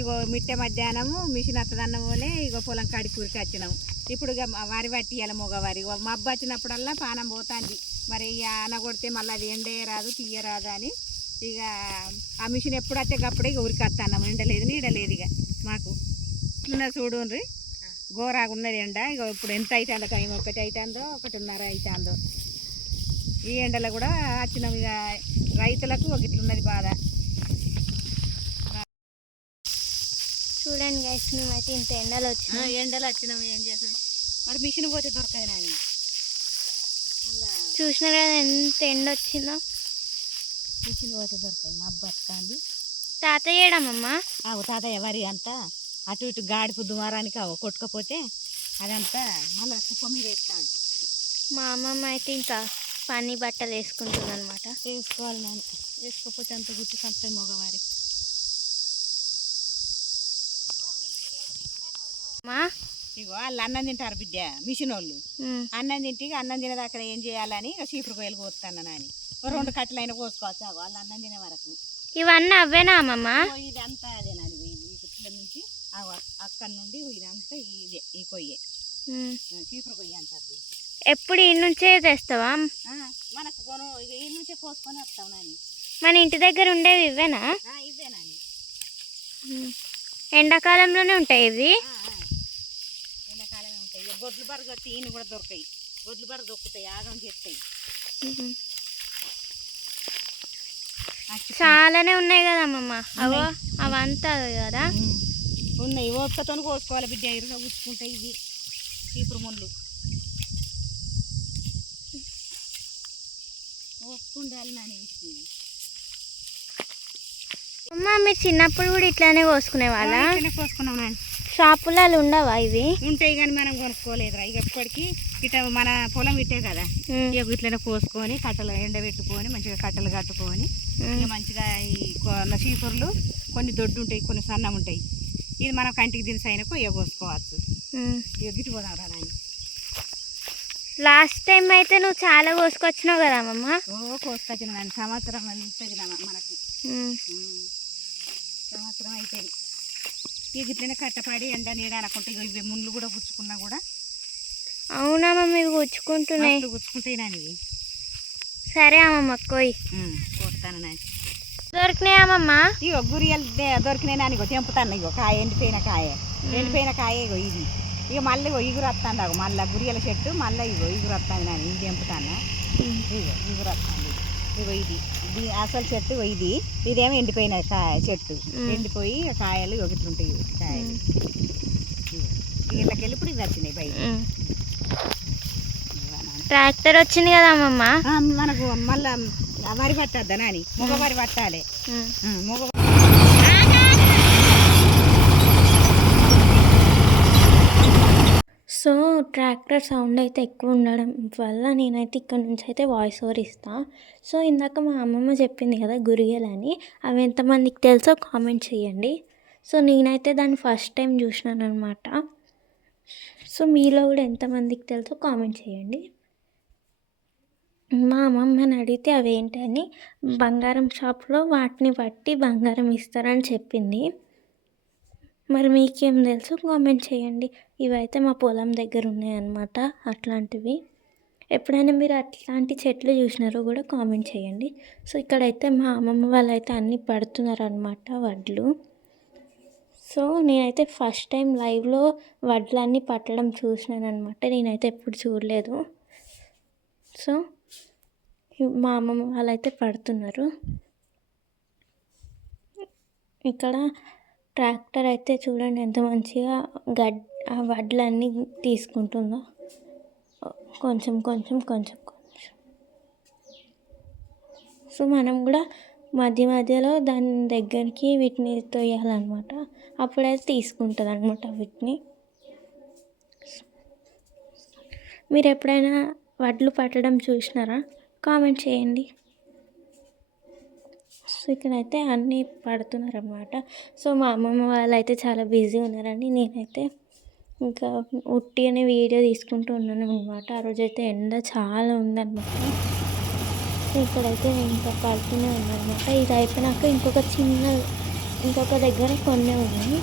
ఇగో మిట్ట మధ్యాహ్నము మిషన్ వస్తుందన్న పోలే ఇగో పొలం కాడికి కూరికి వచ్చినాము. ఇప్పుడు ఇక వరి పట్టియాలి మగవారి మబ్బు వచ్చినప్పుడల్లా పానం పోతుంది. మరి ఆన కొడితే మళ్ళీ అది ఎండేయరాదు తీయరాదు అని ఇక ఆ మిషన్ ఎప్పుడు వస్తే అప్పుడే ఇక ఉరికి వస్తున్నాము. ఎండలేదు నీడలేదు ఇక మాకు చూడుండ్రి ఘోరాగా ఉన్నది ఎండ. ఇక ఇప్పుడు ఎంత అవుతుందో టైం 1 అవుతుందో 1:30 అవుతుందో. ఈ ఎండలో కూడా వచ్చినాం. ఇక రైతులకు ఒక ఇట్లున్నది బాధ. చూడండి గైస్, మేమైతే ఇంత ఎండలు వచ్చినాము ఏం చేసాం మరి. మిషన్ పోతే దొరకదు నాని. చూసినారు కదా ఎంత ఎండ వచ్చిందో. మిషన్ పోతే దొరకదు. మబ్బు వస్తుంది. తాతయ్య చేయడమమ్మా తాతయ్య వరి అంతా అటు ఇటు గాడిపు దుమారానికి కొట్టుకపోతే అదంతా మళ్ళీ కుప్ప మీద వేస్తాడు. మా అమ్మమ్మ అయితే ఇంకా పని బట్టలు వేసుకుంటుంది అనమాట. వేసుకోవాలి నాని, వేసుకోకపోతే అంత గుర్తు సంతాయి మగవారి. ఇగో వాళ్ళు అన్నం తింటారు బిడ్డ, మిషన్ వాళ్ళు అన్నం తింటే అన్నం తినేదాకా ఏం చేయాలని ఇక చీపురు కోయలు కోస్తాను నాని. 2 కట్టలైనా కోసుకోవచ్చు వాళ్ళు అన్నం తినే వరకు. ఇవన్నీ అవేనా అమ్మమ్మ? ఇది అంతా అదే నాని. ఈ కుట్ల నుంచి అక్కడి నుండి ఇదంతా ఇదే ఈ కొయ్యే చీపురు కొయ్య అంటారు. ఎప్పుడు ఈ నుంచే తెస్తావా? మనకు ఇక ఈ నుంచే కోసుకొని వస్తాం నాని. మన ఇంటి దగ్గర ఉండేవి ఇవేనా? ఇవే నాని. ఎండాకాలంలోనే ఉంటాయి ఇవి. ఎండాకాలమే ఉంటాయి. ఇక గొడ్లు బర్ర తీని కూడా దొరకాయి. గొడ్లు బర్ర దొక్కుతాయి, ఆగం చేస్తాయి. చాలానే ఉన్నాయి కదా అమ్మమ్మ. అవో అవంతా కదా ఉన్నాయి. ఓపికతో కోసుకోవాలి బిడ్డ. ఇరుగా కూర్చుకుంటాయి ఇవి చీపురు ముళ్ళు. ఓపుకుండాలి నాని వీటికి. అమ్మ మీరు చిన్నప్పుడు కూడా ఇట్లానే కోసుకునే వాళ్ళ? కోసుకున్నాం నాని. షాపులలో ఉండవా ఇవి? ఉంటాయి కానీ మనం కొనుక్కోలేదురా. ఇక ఎప్పటికీ ఇట మన పొలం ఇట్టే కదా, ఇక ఇట్లనే కోసుకొని కట్టలు ఎండబెట్టుకొని మంచిగా కట్టలు కట్టుకొని ఇక మంచిగా ఈ చీపుర్లు కొన్ని దొడ్డు ఉంటాయి, కొన్ని సన్నం ఉంటాయి. ఇది మనం కంటికి దినుసు అయినా ఇక కోసుకోవచ్చు. ఇక గిట్టు పోదాం రా నాని. లాస్ట్ టైం అయితే నువ్వు చాలా కోసుకొచ్చినావు కదా అమ్మమ్మ? కోసుకొచ్చిన దాన్ని సంవత్సరం ఇస్తుంది మనకు. సంవత్సరం అవుతుంది. ఇక ఇట్లనే కట్టపడి ఎండ నీడ అనుకుంటే ఇవి ముళ్ళు కూడా గుచ్చుకున్నా కూడా. అవునమ్మా మీరు గుచ్చుకుంటున్నాయి. గుచ్చుకుంటాయి నాని. సరే అమ్మమ్మ కొయ్యి కోస్తాను నాని. దొరికినాయమ్మమ్మ? ఇగో గురియలు దొరికినాయి నాని. ఇగో తెంపుతాను. ఇగో కాయ ఎండిపోయిన కాయ ఇగో ఇది. ఇక మళ్ళీ ఇగురు వస్తాను. మళ్ళీ గురియల చెట్టు మళ్ళీ ఇగురు వస్తాను నాని. ఇది తెంపుతాను. ఇగో ఇగురు వస్తాను. ఇగో ఇది అసలు చెట్టు ఇది. ఇదేమో ఎండిపోయిన చెట్టు. ఎండిపోయి కాయలు ఒకట్లుంటాయి కాయలు. వీళ్ళకెళ్ళి ఇప్పుడు ఇవి వచ్చినాయి బయట. ట్రాక్టర్ వచ్చింది కదా అమ్మమ్మ. మనకు మళ్ళా వరి పట్టద్దా నాని? మగ వరి పట్టాలి. మగ సో ట్రాక్టర్ సౌండ్ అయితే ఎక్కువ ఉండడం వల్ల నేనైతే ఇక్కడ నుంచి అయితే వాయిస్ ఓవర్ ఇస్తాను. సో ఇందాక మా అమ్మమ్మ చెప్పింది కదా గురిగెలని, అవి ఎంతమందికి తెలుసో కామెంట్ చేయండి. సో నేనైతే దాన్ని ఫస్ట్ టైం చూసినాను అనమాట. సో మీలో కూడా ఎంతమందికి తెలుసో కామెంట్ చేయండి. మా అమ్మమ్మని అడిగితే అవేంటని బంగారం షాప్లో వాటిని బట్టి బంగారం ఇస్తారని చెప్పింది. మరి మీకేం తెలుసు కామెంట్ చేయండి. ఇవైతే మా పొలం దగ్గర ఉన్నాయన్నమాట అట్లాంటివి. ఎప్పుడైనా మీరు అట్లాంటి చెట్లు చూసినారో కూడా కామెంట్ చేయండి. సో ఇక్కడైతే మా అమ్మమ్మ వాళ్ళు అయితే అన్నీ పడుతున్నారు అనమాట వడ్లు. సో నేనైతే ఫస్ట్ టైం లైవ్లో వడ్లన్నీ పట్టడం చూసినాను అనమాట. నేనైతే ఎప్పుడు చూడలేదు. సో మా అమ్మమ్మ వాళ్ళైతే పడుతున్నారు. ఇక్కడ ట్రాక్టర్ అయితే చూడండి ఎంత మంచిగా వడ్లన్నీ తీసుకుంటుందో. కొంచెం కొంచెం కొంచెం కొంచెం. సో మనం కూడా మధ్య మధ్యలో దాని దగ్గరికి వీటిని తోయాలన్నమాట. అప్పుడైతే తీసుకుంటుంది అనమాట వీటిని. మీరు ఎప్పుడైనా వడ్లు పట్టడం చూసినారా? కామెంట్ చేయండి. సో ఇక్కడైతే అన్నీ పడుతున్నారు అన్నమాట. సో మా అమ్మమ్మ వాళ్ళు అయితే చాలా బిజీ ఉన్నారండి. నేనైతే ఇంకా ఉట్టి అనే వీడియో తీసుకుంటూ ఉన్నాను అనమాట. ఆ రోజైతే ఎండ చాలా ఉందన్నమాట. సో ఇక్కడైతే ఇంకా పడుతూనే ఉన్నానమాట. ఇది అయిపోయినాక ఇంకొక చిన్న ఇంకొక దగ్గర కొన్ని ఉన్నాయి,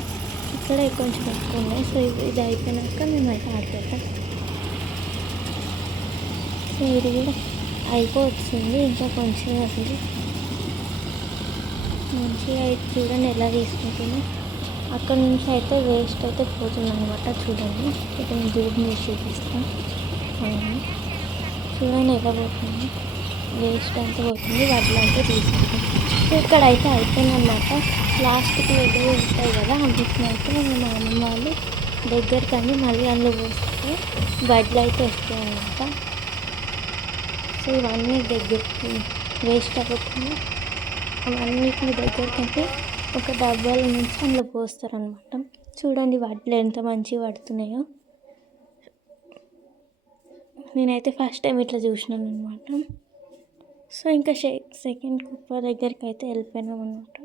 ఇక్కడ కొంచెం ఎక్కువ ఉన్నాయి. సో ఇది అయిపోయినాక మేమైతే ఆడిపోతాం. సో ఇది కూడా అయిపోతుంది, ఇంకా కొంచెం ఉంది. మంచిగా అయితే చూడండి ఎలా తీసుకుంటున్నా. అక్కడ నుంచి అయితే వేస్ట్ అయితే పోతుంది అనమాట. చూడండి ఇక్కడ జూమ్ చేసి చూపిస్తాను. చూడండి ఎలా పోతుంది, వేస్ట్ అంతా పోతుంది, వడ్లు అంతా తీసుకుంటాం. సో ఇక్కడ అయితే అయిపోయిందన్నమాట. లాస్ట్కి వెళ్ళి ఉంటాయి కదా, వీటిని అయితే మా అమ్మమ్మ వాళ్ళు దగ్గరకని మళ్ళీ అందులో పోస్తే వడ్లు అయితే వస్తాయి అన్నమాట. సో ఇవన్నీ దగ్గరికి వేస్ట్ అవ్వకుండా అవన్నిటిని దగ్గరికి ఒక డబ్బాల నుంచి అందులో పోస్తారనమాట. చూడండి వడ్లు ఎంత మంచిగా పడుతున్నాయో. నేనైతే ఫస్ట్ టైం ఇట్లా చూసినాను అనమాట. సో ఇంకా సెకండ్ కుప్ప దగ్గరికి అయితే వెళ్ళిపోయినాం అనమాట.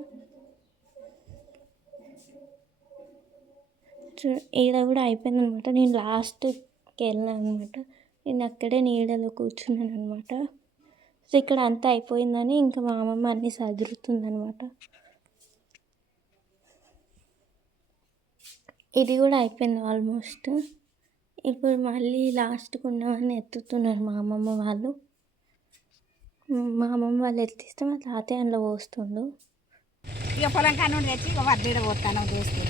ఈడ కూడా అయిపోయింది అనమాట. నేను లాస్ట్కి వెళ్ళాను అనమాట. నేను అక్కడే నీడలో కూర్చున్నాను అనమాట. సో ఇక్కడ అంతా అయిపోయిందని ఇంకా మా అమ్మమ్మ అన్నీ సదురుతుంది అనమాట. ఇది కూడా అయిపోయింది ఆల్మోస్ట్. ఇప్పుడు మళ్ళీ లాస్ట్కి ఉన్నవన్నీ ఎత్తుతున్నారు మా అమ్మమ్మ వాళ్ళు. మా అమ్మమ్మ వాళ్ళు ఎత్తిస్తే మా తాతయ్య అందులో పోస్తుండు. ఇక పొలం కానుండి తెచ్చి ఇక వడ్డీడ పోతాను దోస్తుంది.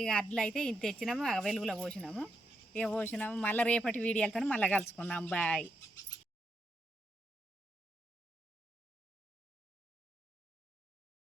ఇక అడ్లు అయితే ఇంత తెచ్చినాము, వెలుగులో పోసినాము. ఇక పోసినాము. మళ్ళీ రేపటి వీడియోలతో మళ్ళీ కలుసుకుందాం. బాయ్.